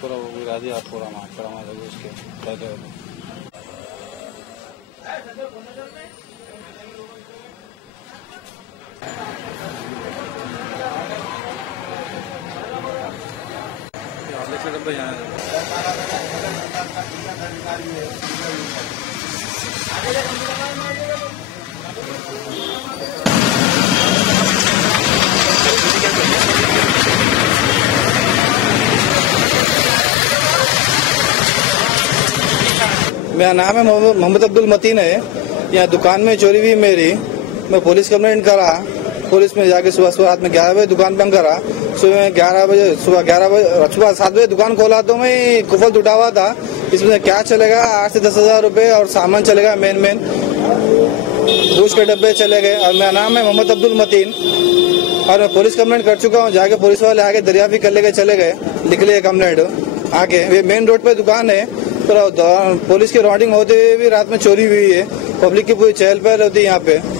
पूरा वो गिरा दिया, पूरा मारा उसके पहले। डब्बे यहाँ मेरा नाम है मोहम्मद अब्दुल मतीन है। यहाँ दुकान में चोरी हुई मेरी, मैं पुलिस कंप्लेंट करा। पुलिस में जाके सुबह रात में 11 बजे दुकान बंद करा। सुबह 7 बजे दुकान खोला तो मैं कुफल उठा हुआ था। इसमें क्या चलेगा 8 से 10 हजार रुपए और सामान चलेगा मेन दूध के डब्बे चले गए। और मेरा नाम है मोहम्मद अब्दुल मतीन और मैं पुलिस कंप्लेंट कर चुका हूँ। जाके पुलिस वाले आके दरियाफी कर लेके चले गए, लिख लिए कंप्लेंट आके। ये मेन रोड पे दुकान है, तो पुलिस की राउंडिंग होते हुए भी रात में चोरी हुई है। पब्लिक की पूरी चहल पहल होती है यहाँ पे।